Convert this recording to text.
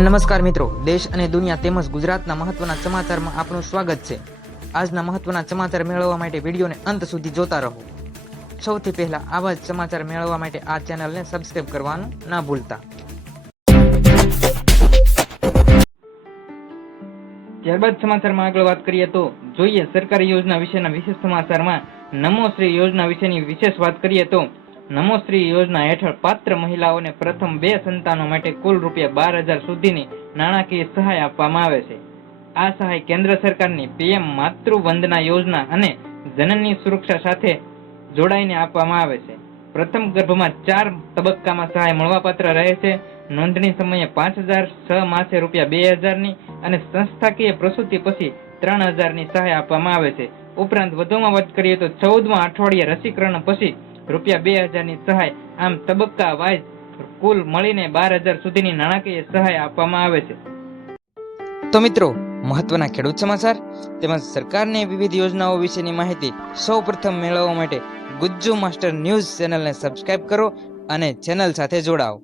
નમસ્કાર મિત્રો, દેશ અને દુનિયા તેમજ ગુજરાતના મહત્વના સમાચારમાં આપનું સ્વાગત છે. આજના મહત્વના સમાચાર મેળવવા માટે વિડીયોને અંત સુધી જોતા રહો. સૌથી પહેલા આવા જ સમાચાર મેળવવા માટે આ ચેનલને સબસ્ક્રાઇબ કરવાનું ના ભૂલતા. ત્યારબાદ સમાચારમાં આગળ વાત કરીએ તો જોઈએ સરકારી યોજના વિશેના વિશેષ સમાચારમાં નમોશ્રી યોજના વિશેની વિશેષ વાત કરીએ તો નમોશ્રી યોજના હેઠળ પાત્ર મહિલાઓને પ્રથમ બે સંતાનો માટે કુલ રૂપિયા બાર હજાર સુધીની નાણાકીય સહાય આપવામાં આવે છે. આ સહાય કેન્દ્ર સરકારની પીએમ માતૃ વંદના યોજના અને જનની સુરક્ષા સાથે જોડાઈને આપવામાં આવે છે. પ્રથમ ગર્ભમાં ચાર તબક્કામાં સહાય મળવાપાત્ર રહે છે. નોંધણી સમયે પાંચ હજાર છ માસે રૂપિયા બે હજારની અને સંસ્થાકીય પ્રસૂતિ પછી ત્રણ હજારની સહાય આપવામાં આવે છે. ઉપરાંત વધુમાં વાત કરીએ તો ચૌદમાં અઠવાડિયે રસીકરણ પછી રૂપિયા બે હજારની સહાય આમ તબક્કા વાઇઝ કુલ મળીને બાર હજાર સુધીની નાણાકીય સહાય આપવામાં આવે છે. તો મિત્રો, મહત્વના ખેડૂત સમાચાર તેમજ સરકારની વિવિધ યોજનાઓ વિશેની માહિતી સૌ પ્રથમ મેળવવા માટે ગુજ્જુ માસ્ટર ન્યૂઝ ચેનલને સબસ્ક્રાઇબ કરો અને ચેનલ સાથે જોડાઓ.